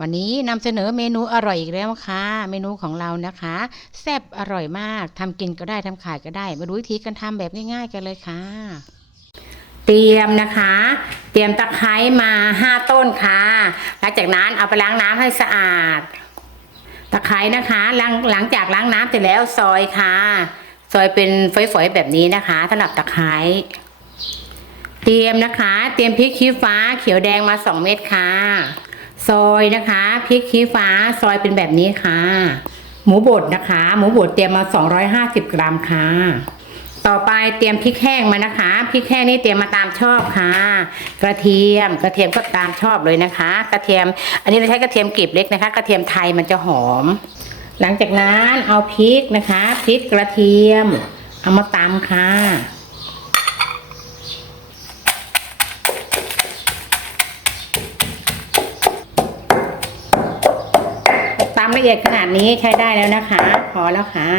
วันนี้นำเสนอเมนูอร่อยอีกแล้วค่ะ เมนูของเรานะคะ แซ่บอร่อยมากทำกินก็ได้ทำขายก็ได้ มาดูวิธีการทำแบบง่ายๆกันเลยค่ะ เตรียมนะคะ เตรียมตะไคร้มาห้าต้นค่ะ หลังจากนั้นเอาไปล้างน้ำให้สะอาด ตะไคร้นะคะหลังหลังจากล้างน้ำเสร็จแล้วซอยค่ะ ซอยเป็นฝอยๆแบบนี้นะคะสำหรับตะไคร้เตรียมนะคะ เตรียมพริกชี้ฟ้าเขียวแดงมาสองเม็ดค่ะ ซอยนะคะพริกชี้ฟ้าซอยเป็นแบบนี้ค่ะ หมูบดนะคะ หมูบดเตรียมมา 250 กรัมค่ะ ต่อไปเตรียมพริกแห้งมานะคะพริกแห้งนี่เตรียมมาตามชอบค่ะ กระเทียมกระเทียมก็ตามชอบเลยนะคะ กระเทียม อันนี้เราใช้กระเทียมกลีบเล็กนะคะ กระเทียมไทยมันจะหอม หลังจากนั้นเอาพริกนะคะพริกกระเทียมเอามาตำค่ะ ตาม ละเอียดขนาดนี้ใช้ได้แล้วนะคะ พอแล้วค่ะ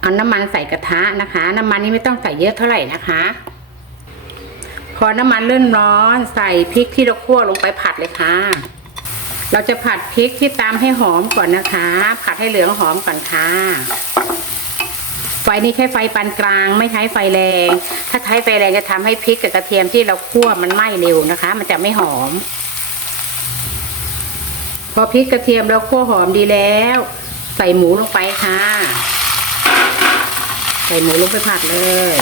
เอาน้ำมันใส่กระทะนะคะ น้ำมันนี้ไม่ต้องใส่เยอะเท่าไหร่นะคะ พอน้ำมันเริ่มร้อนใส่พริกที่เราคั่วลงไปผัดเลยค่ะ เราจะผัดพริกที่ตามให้หอมก่อนนะคะ ผัดให้เหลืองหอมก่อนค่ะ ฟนี้ใช้ไฟปานกลาง ไม่ใช้ไฟแรง ถ้าใช้ไฟแรงจะทำให้พริกกับกระเทียมที่เราคั่วมันไหม้เร็วนะคะ มันจะไม่หอม พอพริกกระเทียมเราคั่วหอมดีแล้ว ใส่หมูลงไปค่ะ ใส่หมูลงไปผัดเลย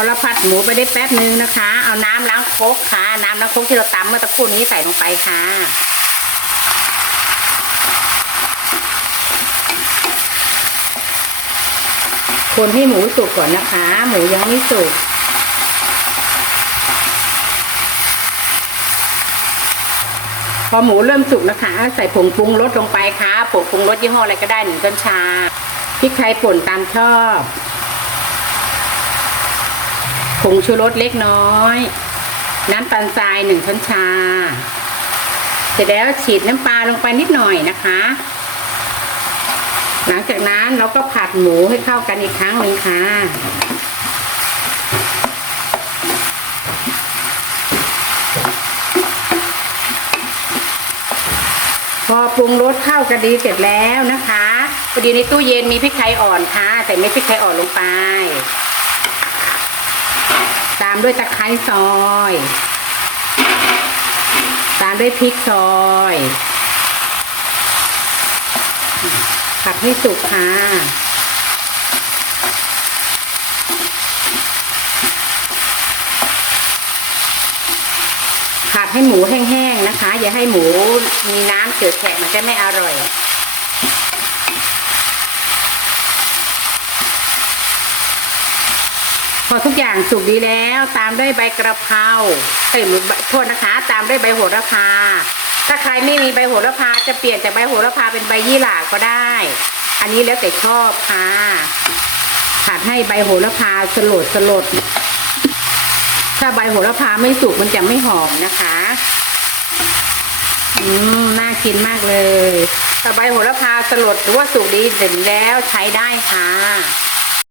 พอเราผัดหมูไปได้แป๊บนึงนะคะ เอาน้ำล้างโคกค่ะ น้ำล้างโคกที่เราตำเมื่อตะคู่นี้ใส่ลงไปค่ะคนให้หมูสุกก่อนนะคะ หมูยังไม่สุกพอหมูเริ่มสุกนะคะ ใส่ผงปรุงรสลงไปค่ะผงปรุงรสยี่ห้ออะไรก็ได้หนึ่งช้อนชาพริกไทยป่นตามชอบ งชูรสเล็กน้อย น้ำตาลทรายหนึ่งช้อนชา เสร็จแล้วฉีดน้ำปลาลงไปนิดหน่อยนะคะ หลังจากนั้นเราก็ผัดหมูให้เข้ากันอีกครั้งหนึ่งค่ะพอปรุงรสเข้ากันดีเสร็จแล้วนะคะพอดีในตู้เย็นมีพริกไทยอ่อนค่ะ ใส่เม็ดพริกไทยอ่อนลงไปามด้วยตะไคร้ซอย ตามด้วยพริกซอย ผัดให้สุกค่ะผัดให้หมูแห้งๆนะคะ อย่าให้หมูมีน้ำเกิดแฉะมันจะไม่อร่อย พอทุกอย่างสุกดีแล้ว ตามด้วยใบกระเพราเอ้ยโทษนะคะ ตามด้วยใบโหระพา ถ้าใครไม่มีใบโหระพาจะเปลี่ยนจากใบโหระพาเป็นใบยี่หร่าก็ได้ อันนี้แล้วแต่ชอบค่ะผัดให้ใบโหระพาสลดสลดถ้าใบโหระพาไม่สุกมันจะไม่หอมนะคะอืมน่ากินมากเลยถ้าใบโหระพาสลดหรือว่าสุกดีเด่นแล้วใช้ได้ค่ะ